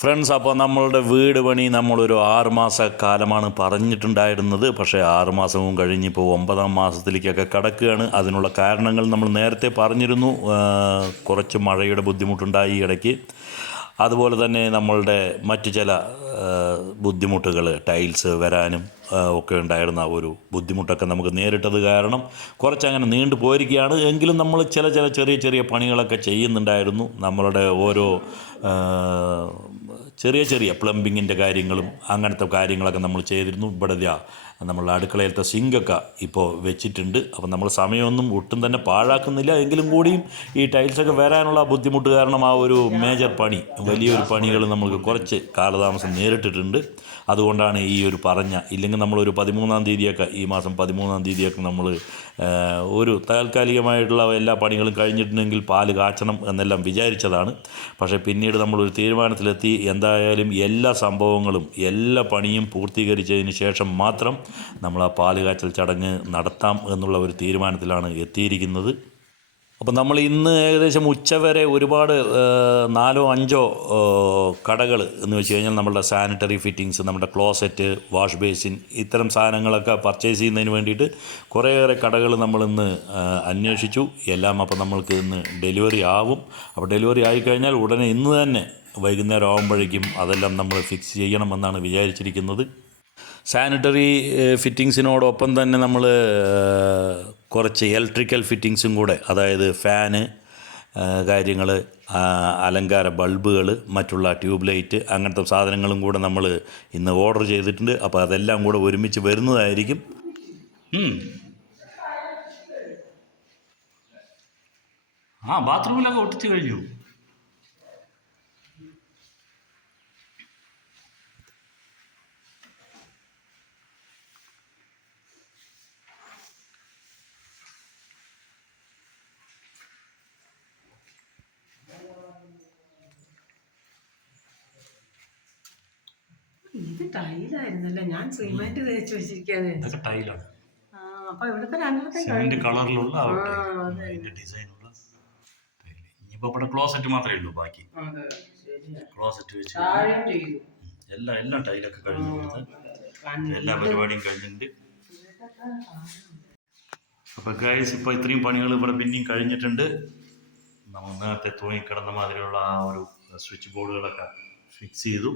Friends, അപ്പോൾ നമ്മളുടെ വീട് പണി നമ്മളൊരു 6 മാസക്കാലമാണ് പറഞ്ഞിട്ടുണ്ടായിരുന്നത്. പക്ഷേ 6 മാസവും കഴിഞ്ഞിപ്പോൾ 9-ാം മാസത്തിലേക്കൊക്കെ കടക്കുകയാണ്. അതിനുള്ള കാരണങ്ങൾ നമ്മൾ നേരത്തെ പറഞ്ഞിരുന്നു. കുറച്ച് മഴയുടെ ബുദ്ധിമുട്ടുണ്ടായി ഇടയ്ക്ക്. അതുപോലെ തന്നെ നമ്മളുടെ മറ്റു ചില ബുദ്ധിമുട്ടുകൾ, ടൈൽസ് വരാനും ഒക്കെ ഉണ്ടായിരുന്ന ഒരു ബുദ്ധിമുട്ടൊക്കെ നമുക്ക് നേരിട്ടത് കാരണം കുറച്ചങ്ങനെ നീണ്ടു പോയിരിക്കുകയാണ്. എങ്കിലും നമ്മൾ ചില ചെറിയ ചെറിയ പണികളൊക്കെ ചെയ്യുന്നുണ്ടായിരുന്നു. നമ്മളുടെ ഓരോ ചെറിയ പ്ലംബിങ്ങിൻ്റെ കാര്യങ്ങളും അങ്ങനത്തെ കാര്യങ്ങളൊക്കെ നമ്മൾ ചെയ്തിരുന്നു. ഇവിടെ നമ്മളുടെ അടുക്കളയിലത്തെ സിങ്കൊക്കെ ഇപ്പോൾ വെച്ചിട്ടുണ്ട്. അപ്പം നമ്മൾ സമയമൊന്നും ഒട്ടും തന്നെ പാഴാക്കുന്നില്ല. എങ്കിലും കൂടിയും ഈ ടൈൽസൊക്കെ വരാനുള്ള ബുദ്ധിമുട്ട് കാരണം ആ ഒരു മേജർ പണി, വലിയൊരു പണികൾ നമുക്ക് കുറച്ച് കാലതാമസം നേരിട്ടിട്ടുണ്ട്. അതുകൊണ്ടാണ് ഈ ഒരു ഇല്ലെങ്കിൽ നമ്മളൊരു 13-ാം തീയതിയൊക്കെ, ഈ മാസം 13-ാം തീയതിയൊക്കെ നമ്മൾ ഒരു താൽക്കാലികമായിട്ടുള്ള എല്ലാ പണികളും കഴിഞ്ഞിട്ടുണ്ടെങ്കിൽ പാല് കാച്ചണം എന്നെല്ലാം വിചാരിച്ചതാണ്. പക്ഷേ പിന്നീട് നമ്മളൊരു തീരുമാനത്തിലെത്തി. എന്തായാലും എല്ലാ സംഭവങ്ങളും, എല്ലാ പണിയും പൂർത്തീകരിച്ചതിന് ശേഷം മാത്രം നമ്മൾ ആ പാല് കാച്ചൽ ചടങ്ങ് നടത്താം എന്നുള്ള ഒരു തീരുമാനത്തിലാണ് എത്തിയിരിക്കുന്നത്. അപ്പോൾ നമ്മൾ ഇന്ന് ഏകദേശം ഉച്ചവരെ ഒരുപാട് 4-5 കടകൾ എന്ന് വെച്ച് കഴിഞ്ഞാൽ നമ്മളുടെ സാനിറ്ററി ഫിറ്റിങ്സ്, നമ്മുടെ ക്ലോസറ്റ്, വാഷ് ബേസിൻ, ഇത്തരം സാധനങ്ങളൊക്കെ പർച്ചേസ് ചെയ്യുന്നതിന് വേണ്ടിയിട്ട് കുറേയേറെ കടകൾ നമ്മളിന്ന് അന്വേഷിച്ചു. എല്ലാം അപ്പോൾ നമ്മൾക്ക് ഇന്ന് ഡെലിവറി ആവും. അപ്പോൾ ഡെലിവറി ആയിക്കഴിഞ്ഞാൽ ഉടനെ ഇന്ന് തന്നെ വൈകുന്നേരം ആകുമ്പോഴേക്കും അതെല്ലാം നമ്മൾ ഫിക്സ് ചെയ്യണമെന്നാണ് വിചാരിച്ചിരിക്കുന്നത്. സാനിറ്ററി ഫിറ്റിങ്സിനോടൊപ്പം തന്നെ നമ്മൾ കുറച്ച് ഇലക്ട്രിക്കൽ ഫിറ്റിങ്സും കൂടെ, അതായത് ഫാന് കാര്യങ്ങൾ, അലങ്കാര ബൾബുകൾ, മറ്റുള്ള ട്യൂബ് ലൈറ്റ്, അങ്ങനത്തെ സാധനങ്ങളും കൂടെ നമ്മൾ ഇന്ന് ഓർഡർ ചെയ്തിട്ടുണ്ട്. അപ്പോൾ അതെല്ലാം കൂടെ ഒരുമിച്ച് വരുന്നതായിരിക്കും. ബാത്റൂമിലൊക്കെ ഒട്ടിച്ച് കഴിഞ്ഞു. ഇത് ടൈലായിരുന്നല്ലേ? ഞാൻ സിമെന്റ് തേച്ച് വെച്ചിരിക്കാതെ. ഇതൊക്കെ ടൈലാണ്. അപ്പൊ ഇവിടുത്തെ രണ്ടത്തെ സിമെന്റ് കളറിലുള്ള ഡിസൈനുള്ള ടൈൽ. ഇനിയിപ്പോ ഇവിടെ ക്ലോസറ്റ് മാത്രമേ ഉള്ളൂ ബാക്കി. ക്ലോസറ്റ് വെച്ച് എല്ലാം ടൈലൊക്കെ കഴിഞ്ഞിട്ടുണ്ട്. എല്ലാ പരിപാടിയും കഴിഞ്ഞിട്ടുണ്ട്. അപ്പോൾ ഗൈസ്, ഇപ്പോൾ ഇത്രയും പണികൾ ഇവിടെ പിന്നെയും കഴിഞ്ഞിട്ടുണ്ട്. നമ്മൾ നേരത്തെ തൂങ്ങിക്കിടന്ന മാതിരിയുള്ള ആ ഒരു സ്വിച്ച് ബോർഡുകളൊക്കെ ഫിക്സ് ചെയ്തു.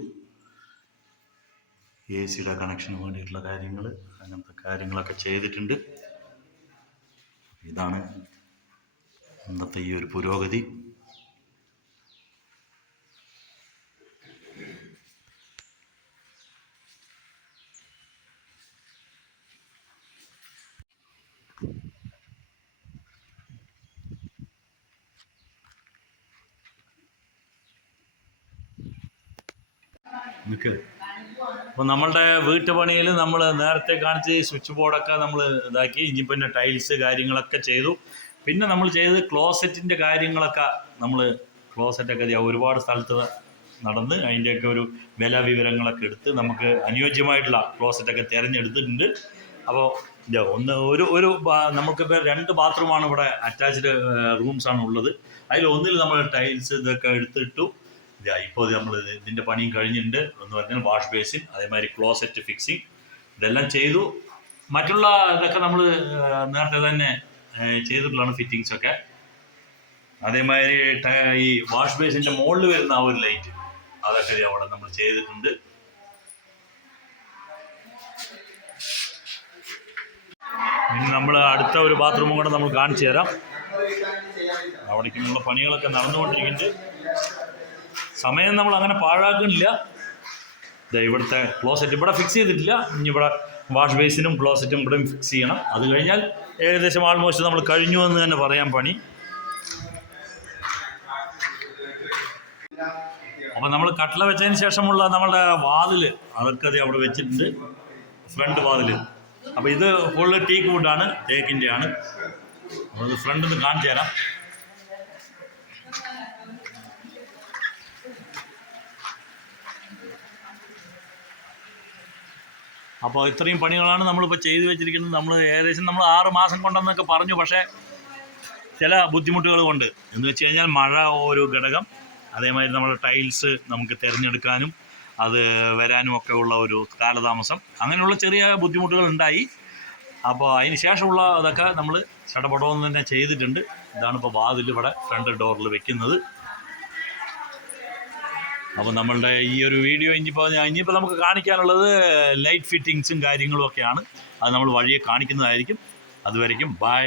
AC-യുടെ കണക്ഷന് വേണ്ടിയിട്ടുള്ള കാര്യങ്ങൾ, അങ്ങനത്തെ കാര്യങ്ങളൊക്കെ ചെയ്തിട്ടുണ്ട്. ഇതാണ് ഇന്നത്തെ ഈ ഒരു പുരോഗതി. അപ്പോൾ നമ്മളുടെ വീട്ടുപണിയിൽ നമ്മൾ നേരത്തെ കാണിച്ച് ഈ സ്വിച്ച് ബോർഡൊക്കെ നമ്മൾ ഇതാക്കി. ഇനി പിന്നെ ടൈൽസ് കാര്യങ്ങളൊക്കെ ചെയ്തു. പിന്നെ നമ്മൾ ചെയ്തത് ക്ലോസറ്റിൻ്റെ കാര്യങ്ങളൊക്കെ, നമ്മൾ ക്ലോസറ്റൊക്കെ ഒരുപാട് സ്ഥലത്ത് നടന്ന് അതിൻ്റെയൊക്കെ ഒരു വില വിവരങ്ങളൊക്കെ എടുത്ത് നമുക്ക് അനുയോജ്യമായിട്ടുള്ള ക്ലോസറ്റൊക്കെ തിരഞ്ഞെടുത്തിട്ടുണ്ട്. അപ്പോൾ ഒരു നമുക്കിപ്പോൾ 2 ബാത്റൂമാണ് ഇവിടെ, അറ്റാച്ച്ഡ് റൂംസാണ് ഉള്ളത്. അതിലൊന്നിൽ നമ്മൾ ടൈൽസ് ഇതൊക്കെ എടുത്തിട്ടു. ഇപ്പോൾ നമ്മൾ ഇതിൻ്റെ പണിയും കഴിഞ്ഞിട്ടുണ്ട്. എന്ന് പറഞ്ഞാൽ വാഷ് ബേസിൻ, അതേമാതിരി ക്ലോസറ്റ് ഫിക്സിങ്, ഇതെല്ലാം ചെയ്തു. മറ്റുള്ള ഇതൊക്കെ നമ്മൾ നേരത്തെ തന്നെ ചെയ്തിട്ടുള്ളതാണ്, ഫിറ്റിങ്സൊക്കെ. അതേമാതിരി ഈ വാഷ് ബേസിൻ്റെ മുകളിൽ വരുന്ന ആ ഒരു ലൈറ്റ്, അതൊക്കെ അവിടെ നമ്മൾ ചെയ്തിട്ടുണ്ട്. ഇനി നമ്മൾ അടുത്ത ഒരു ബാത്റൂമും കൂടെ നമ്മൾ കാണിച്ചു തരാം. അവിടേക്കുള്ള പണികളൊക്കെ നടന്നുകൊണ്ടിരിക്കുന്നുണ്ട്. സമയം നമ്മൾ അങ്ങനെ പാഴാക്കുന്നില്ല. ഇവിടുത്തെ ക്ലോസറ്റ് ഇവിടെ ഫിക്സ് ചെയ്തിട്ടില്ല. ഇനി ഇവിടെ വാഷ് ബേസിനും ക്ലോസറ്റും ഇവിടെ ഫിക്സ് ചെയ്യണം. അത് കഴിഞ്ഞാൽ ഏകദേശം ആൾമോസ്റ്റ് നമ്മൾ കഴിഞ്ഞു എന്ന് തന്നെ പറയാം പണി. അപ്പോൾ നമ്മൾ കട്ടില വെച്ചതിന് ശേഷമുള്ള നമ്മളുടെ വാതിൽ, അതൊക്കെ അവിടെ വെച്ചിട്ടുണ്ട്, ഫ്രണ്ട് വാതിൽ. അപ്പോൾ ഇത് ഫുള്ള് ടീക്ക് വുഡാണ്, തേക്കിൻ്റെയാണ്. അപ്പോൾ ഇത് ഫ്രണ്ടിൽ നിന്ന് കാണിച്ചു തരാം. അപ്പോൾ ഇത്രയും പണികളാണ് നമ്മളിപ്പോൾ ചെയ്തു വെച്ചിരിക്കുന്നത്. നമ്മൾ ഏകദേശം 6 മാസം കൊണ്ടെന്നൊക്കെ പറഞ്ഞു. പക്ഷേ ചില ബുദ്ധിമുട്ടുകൾ കൊണ്ട്, എന്ന് വെച്ച് കഴിഞ്ഞാൽ മഴ ഒരു ഘടകം, അതേമാതിരി നമ്മുടെ ടൈൽസ് നമുക്ക് തിരഞ്ഞെടുക്കാനും അത് വരാനും ഒക്കെ ഉള്ള ഒരു കാലതാമസം, അങ്ങനെയുള്ള ചെറിയ ബുദ്ധിമുട്ടുകൾ ഉണ്ടായി. അപ്പോൾ അതിന് ശേഷമുള്ള അതൊക്കെ നമ്മൾ ചടപടമെന്ന് തന്നെ ചെയ്തിട്ടുണ്ട്. ഇതാണ് ഇപ്പോൾ വാതിൽ ഇവിടെ ഫ്രണ്ട് ഡോറിൽ വെക്കുന്നത്. അപ്പോൾ നമ്മളുടെ ഈ ഒരു വീഡിയോ ഇനിയിപ്പോൾ നമുക്ക് കാണിക്കാനുള്ളത് ലൈറ്റ് ഫിറ്റിങ്സും കാര്യങ്ങളും ഒക്കെയാണ്. അത് നമ്മൾ വഴിയെ കാണിക്കുന്നതായിരിക്കും. അതുവരയ്ക്കും ബൈ.